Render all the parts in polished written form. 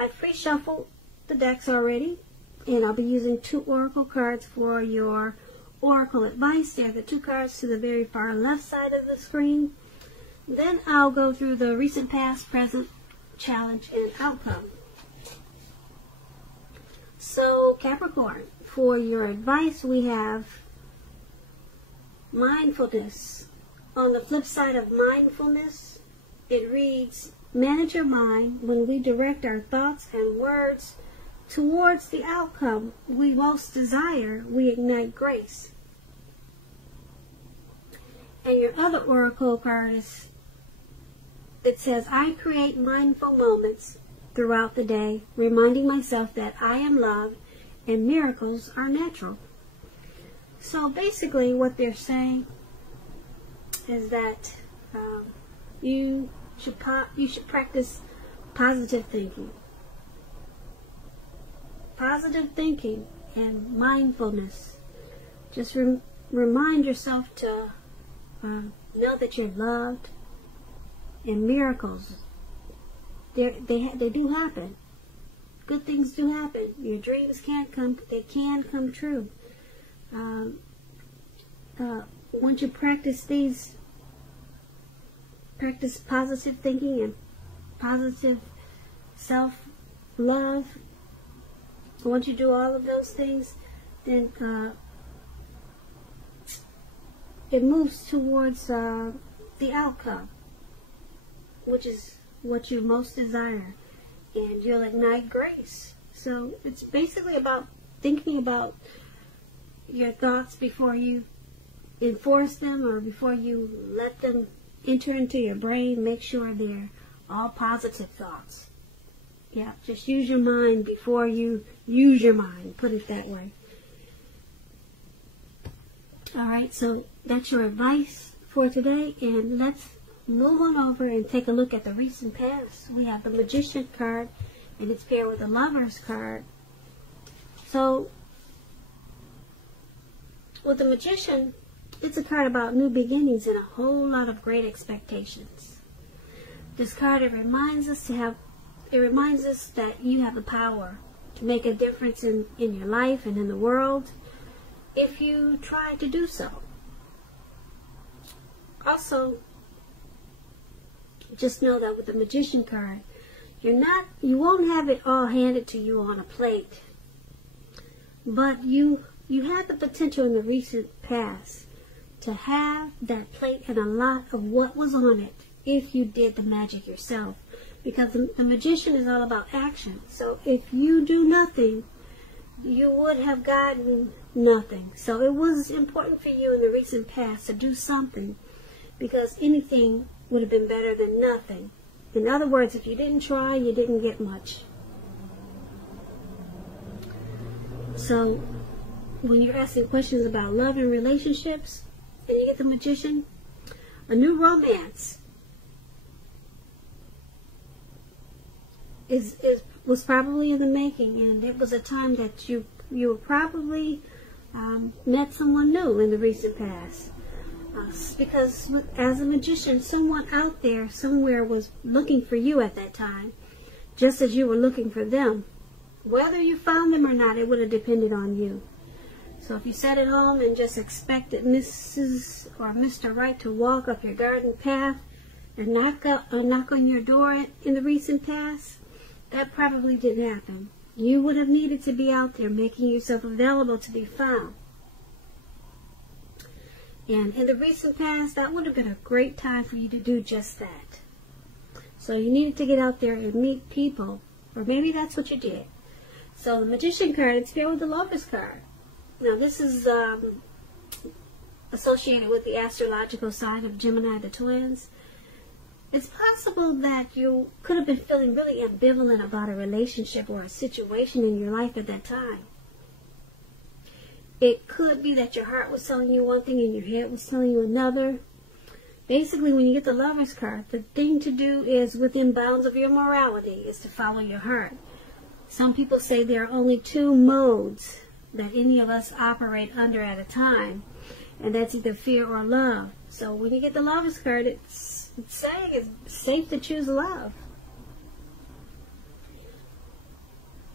I've pre-shuffled the decks already, and I'll be using 2 oracle cards for your oracle advice. They're the 2 cards to the very far left side of the screen. Then I'll go through the recent, past, present, challenge, and outcome. So, Capricorn, for your advice, we have mindfulness. On the flip side of mindfulness, it reads, manage your mind. When we direct our thoughts and words towards the outcome we most desire, we ignite grace. And your other oracle card is, it says, I create mindful moments throughout the day, reminding myself that I am loved and miracles are natural. So basically what they're saying is that you should practice positive thinking. Positive thinking and mindfulness. Just remind yourself to know that you're loved, and miracles, they do happen. Good things do happen. Your dreams can come true. Once you practice positive thinking and positive self-love, once you do all of those things, then it moves towards the outcome, which is what you most desire, and you'll ignite grace. So it's basically about thinking about your thoughts before you enforce them, or before you let them enter into your brain. Make sure they're all positive thoughts. Yeah, just use your mind before you use your mind, put it that way. Alright, so that's your advice for today, and let's move on over and take a look at the recent past. We have the Magician card, and it's paired with the Lover's card. So, with the Magician, it's a card about new beginnings and a whole lot of great expectations. This card, it reminds us that you have the power to make a difference in your life and in the world if you try to do so. Also, just know that with the Magician card, you won't have it all handed to you on a plate, but you had the potential in the recent past to have that plate and a lot of what was on it if you did the magic yourself, because the Magician is all about action. So if you do nothing, you would have gotten nothing. So it was important for you in the recent past to do something, because anything would have been better than nothing. In other words, if you didn't try, you didn't get much. So when you're asking questions about love and relationships, and you get the Magician, a new romance was probably in the making, and it was a time that you probably met someone new in the recent past. Because as a magician, someone out there somewhere was looking for you at that time, just as you were looking for them. Whether you found them or not, it would have depended on you. So if you sat at home and just expected Mrs. or Mr. Right to walk up your garden path and knock on your door in the recent past, that probably didn't happen. You would have needed to be out there making yourself available to be found. And in the recent past, that would have been a great time for you to do just that. So you needed to get out there and meet people, or maybe that's what you did. So the Magician card, it's paired with the Lover's card. Now this is associated with the astrological sign of Gemini, the twins. It's possible that you could have been feeling really ambivalent about a relationship or a situation in your life at that time. It could be that your heart was telling you one thing and your head was telling you another. Basically, when you get the Lover's card, the thing to do is, within bounds of your morality, is to follow your heart. Some people say there are only 2 modes that any of us operate under at a time, and that's either fear or love. So when you get the Lover's card, it's saying it's safe to choose love.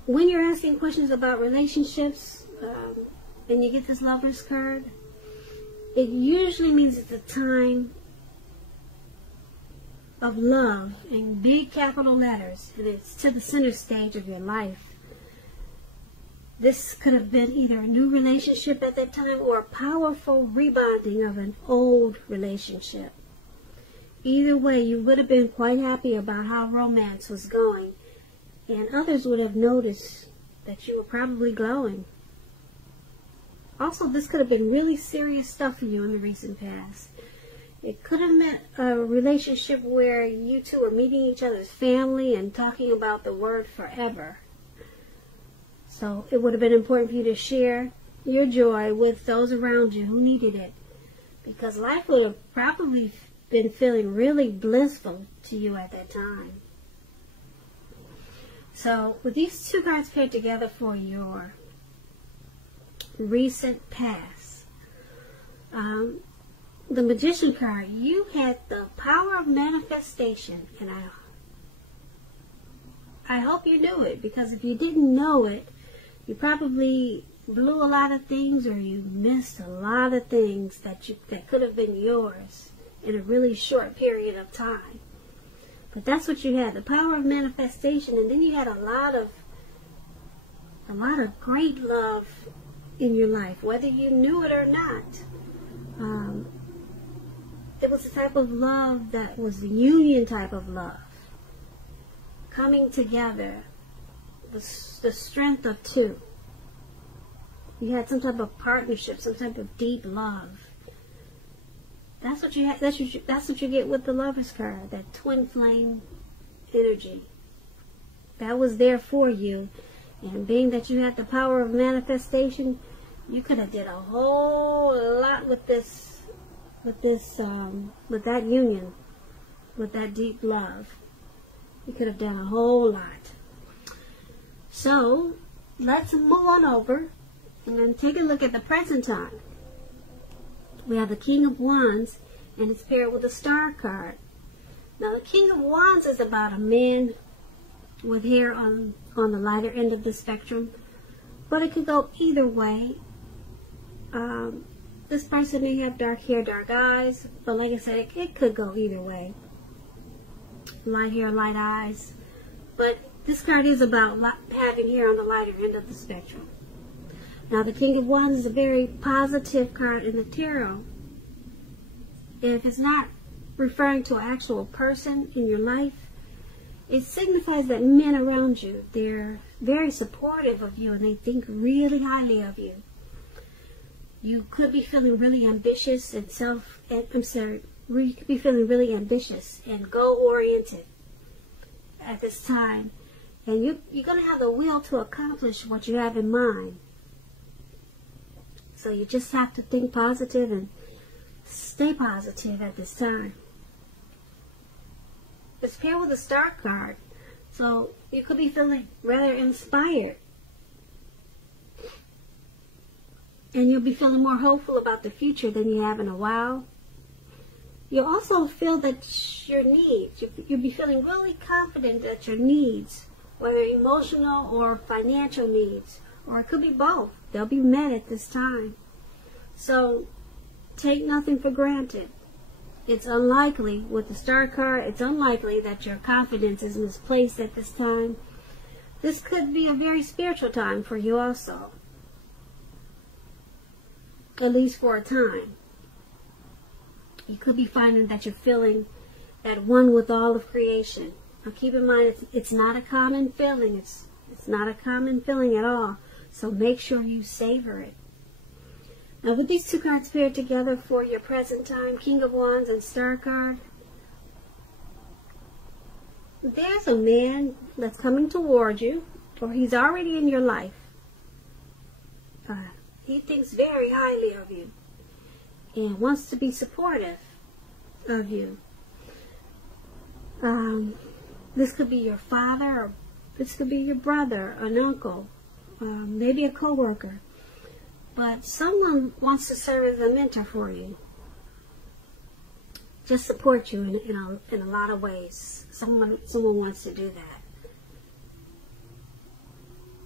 when you're asking questions about relationships, and you get this Lover's card, it usually means it's a time of love in big capital letters, and it's to the center stage of your life. This could have been either a new relationship at that time or a powerful rebonding of an old relationship. Either way, you would have been quite happy about how romance was going, and others would have noticed that you were probably glowing. Also, this could have been really serious stuff for you in the recent past. It could have meant a relationship where you two are meeting each other's family and talking about the word forever. So it would have been important for you to share your joy with those around you who needed it, because life would have probably been feeling really blissful to you at that time. So with these two cards paired together for your recent past, the Magician card, you had the power of manifestation, and I hope you knew it, because if you didn't know it, you probably blew a lot of things, or you missed a lot of things that could have been yours in a really short period of time. But that's what you had, the power of manifestation, and then you had a lot of great love in your life, whether you knew it or not. It was a type of love that was the union type of love, coming together, the strength of two. You had some type of partnership, some type of deep love. That's what you had. That's what you get with the Lover's card, that twin flame energy. That was there for you, and being that you had the power of manifestation, you could have did a whole lot with that union, with that deep love. You could have done a whole lot. So let's move on over and take a look at the present time. We have the King of Wands, and it's paired with the Star card. Now the King of Wands is about a man with hair on the lighter end of the spectrum, but it could go either way. This person may have dark hair, dark eyes, but like I said, it could go either way. Light hair, light eyes. But this card is about having hair on the lighter end of the spectrum. Now, the King of Wands is a very positive card in the tarot. If it's not referring to an actual person in your life, it signifies that men around you, they're very supportive of you and they think really highly of you. You could be feeling really ambitious and you could be feeling really ambitious and goal-oriented at this time. And you're going to have the will to accomplish what you have in mind. So you just have to think positive and stay positive at this time. It's paired with a Star card, so you could be feeling rather inspired. And you'll be feeling more hopeful about the future than you have in a while. You'll also feel that your needs, you'll be feeling really confident that your needs, whether emotional or financial needs, or it could be both, they'll be met at this time. So take nothing for granted. It's unlikely, with the Star card, it's unlikely that your confidence is misplaced at this time. This could be a very spiritual time for you also. At least for a time. You could be finding that you're feeling at one with all of creation. Now keep in mind, it's not a common feeling. It's not a common feeling at all. So make sure you savor it. Now with these two cards paired together for your present time, King of Wands and Star card, there's a man that's coming toward you, or he's already in your life. He thinks very highly of you and wants to be supportive of you. This could be your father, or this could be your brother, an uncle, maybe a co-worker. But someone wants to serve as a mentor for you. Just support you in a lot of ways. Someone wants to do that.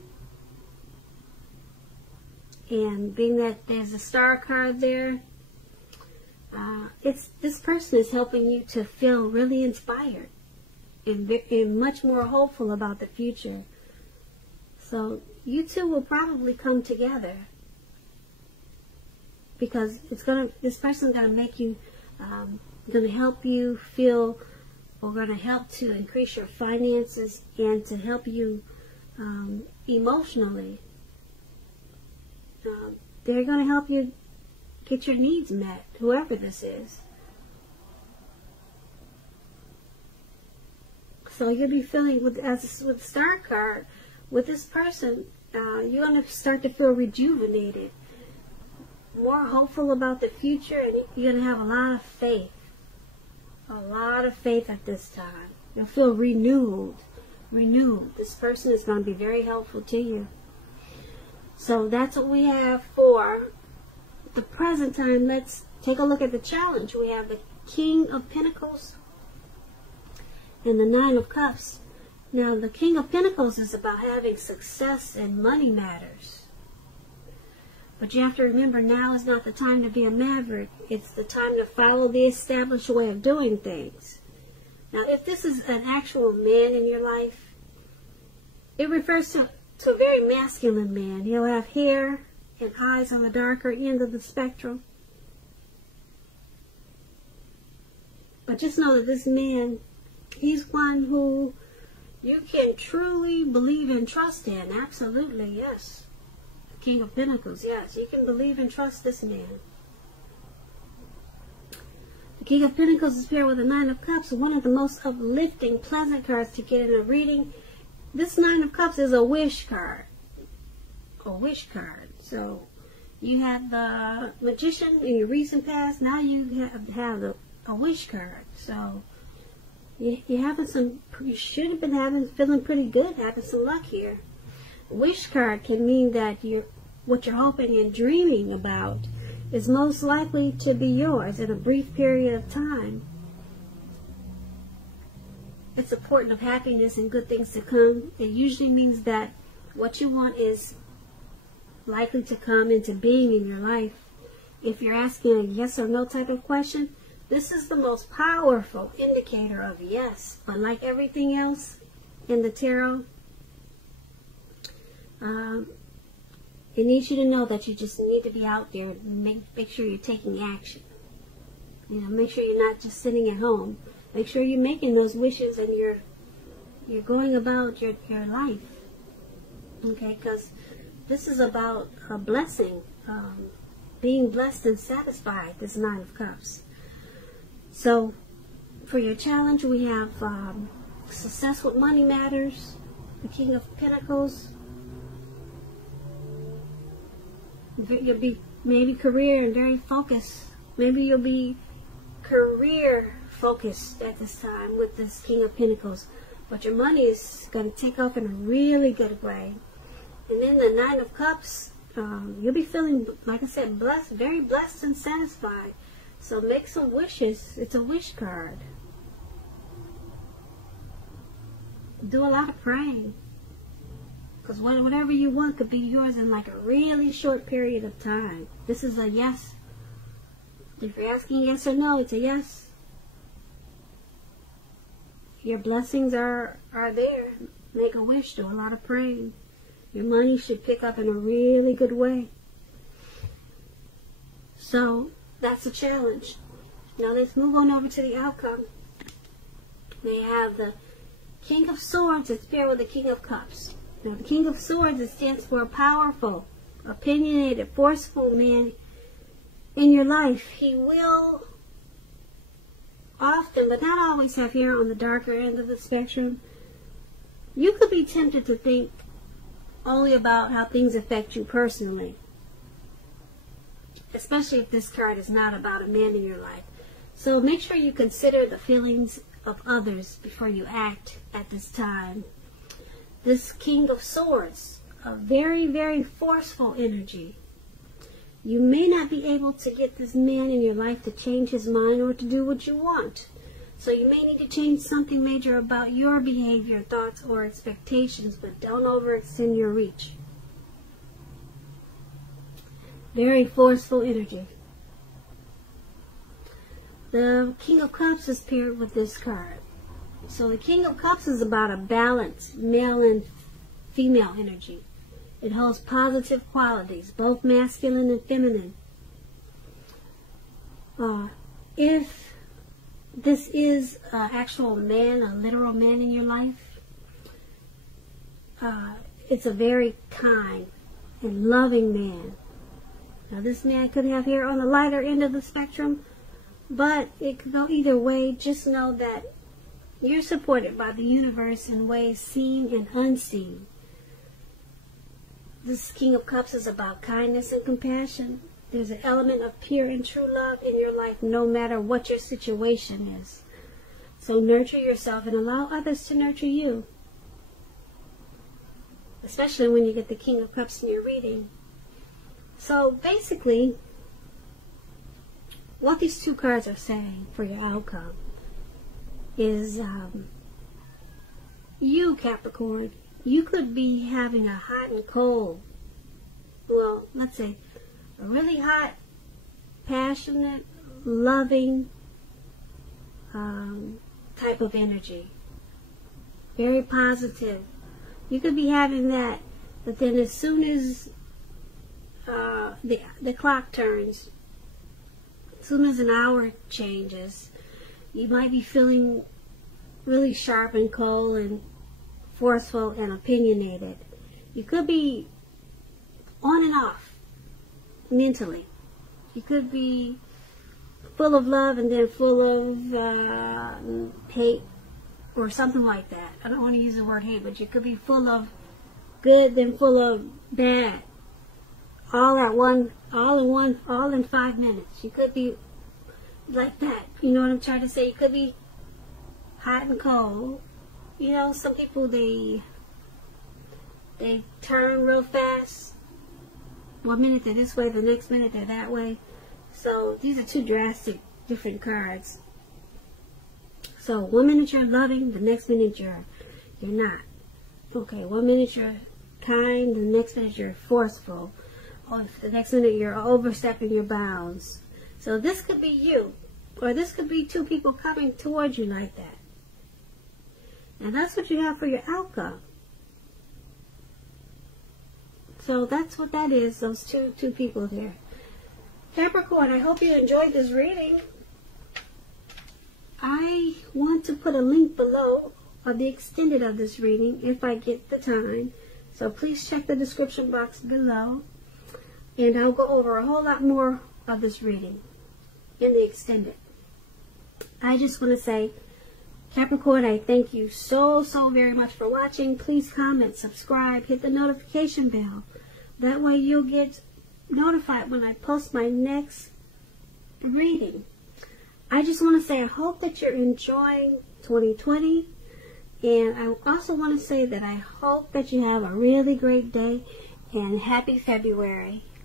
And being that there's a star card there, this person is helping you to feel really inspired and much more hopeful about the future. So you two will probably come together, because this person's gonna make you, gonna help you feel, or gonna help to increase your finances and to help you emotionally. They're gonna help you get your needs met, whoever this is. So you'll be feeling, with the star card, with this person, you're going to start to feel rejuvenated, more hopeful about the future, and you're going to have a lot of faith. A lot of faith at this time. You'll feel renewed. This person is going to be very helpful to you. So that's what we have for the present time. Let's take a look at the challenge. We have the King of Pentacles and the Nine of Cups. Now, the King of Pentacles is about having success in money matters. But you have to remember, now is not the time to be a maverick. It's the time to follow the established way of doing things. Now, if this is an actual man in your life, it refers to a very masculine man. He'll have hair and eyes on the darker end of the spectrum. But just know that this man, he's one who you can truly believe and trust in. Absolutely, yes. King of Pentacles, yes. You can believe and trust this man. The King of Pentacles is paired with the Nine of Cups, one of the most uplifting, pleasant cards to get in a reading. This Nine of Cups is a wish card. A wish card. So, you had the Magician in your recent past. Now you have a wish card. So, you should have been feeling pretty good, having some luck here. A wish card can mean that what you're hoping and dreaming about is most likely to be yours in a brief period of time. It's a portent of happiness and good things to come. It usually means that what you want is likely to come into being in your life. If you're asking a yes or no type of question, this is the most powerful indicator of yes. But like everything else in the tarot, it needs you to know that you just need to be out there and make sure you're taking action. You know, make sure you're not just sitting at home. Make sure you're making those wishes and you're going about your life. Okay, because this is about a blessing, being blessed and satisfied, this Nine of Cups. So, for your challenge, we have success with money matters, the King of Pentacles. You'll be maybe career and very focused. Maybe you'll be career focused at this time with this King of Pentacles. But your money is going to take off in a really good way. And then the Nine of Cups, you'll be feeling, like I said, blessed, very blessed and satisfied. So make some wishes. It's a wish card. Do a lot of praying. Because whatever you want could be yours in like a really short period of time. This is a yes. If you're asking yes or no, it's a yes. Your blessings are there. Make a wish. Do a lot of praying. Your money should pick up in a really good way. So, that's a challenge. Now let's move on over to the outcome. They have the King of Swords. It's paired with the King of Cups. Now, the King of Swords, it stands for a powerful, opinionated, forceful man in your life. He will often, but not always, have hair on the darker end of the spectrum. You could be tempted to think only about how things affect you personally, especially if this card is not about a man in your life. So make sure you consider the feelings of others before you act at this time. This King of Swords, a very, very forceful energy. You may not be able to get this man in your life to change his mind or to do what you want. So you may need to change something major about your behavior, thoughts, or expectations, but don't overextend your reach. Very forceful energy. The King of Cups is paired with this card. So the King of Cups is about a balance, male and female energy. It holds positive qualities, both masculine and feminine. If this is an actual man, a literal man in your life, it's a very kind and loving man. Now this man could have here on the lighter end of the spectrum, but it could go either way. Just know that you're supported by the universe in ways seen and unseen. This King of Cups is about kindness and compassion. There's an element of pure and true love in your life no matter what your situation is. So nurture yourself and allow others to nurture you. Especially when you get the King of Cups in your reading. So basically, what these two cards are saying for your outcome is you, Capricorn, you could be having a hot and cold, well, let's say a really hot, passionate, loving type of energy. Very positive. You could be having that, but then as soon as the clock turns, as soon as an hour changes, you might be feeling really sharp and cold and forceful and opinionated. You could be on and off mentally. You could be full of love and then full of hate or something like that. I don't want to use the word hate, but you could be full of good then full of bad. All in 5 minutes. You could be like that. You know what I'm trying to say? You could be hot and cold. You know, some people, they turn real fast. 1 minute they're this way, the next minute they're that way. So these are two drastic different cards. So 1 minute you're loving, the next minute you're not. Okay, 1 minute you're kind, the next minute you're forceful. Or the next minute you're overstepping your bounds. So this could be you, or this could be two people coming towards you like that. And that's what you have for your outcome. So that's what that is, those two people there. Capricorn, I hope you enjoyed this reading. I want to put a link below of the extended of this reading if I get the time. So please check the description box below. And I'll go over a whole lot more of this reading in the extended. I just want to say, Capricorn, I thank you so very much for watching. Please comment, subscribe, hit the notification bell. That way you'll get notified when I post my next reading. I just want to say I hope that you're enjoying 2020. And I also want to say that I hope that you have a really great day and happy February.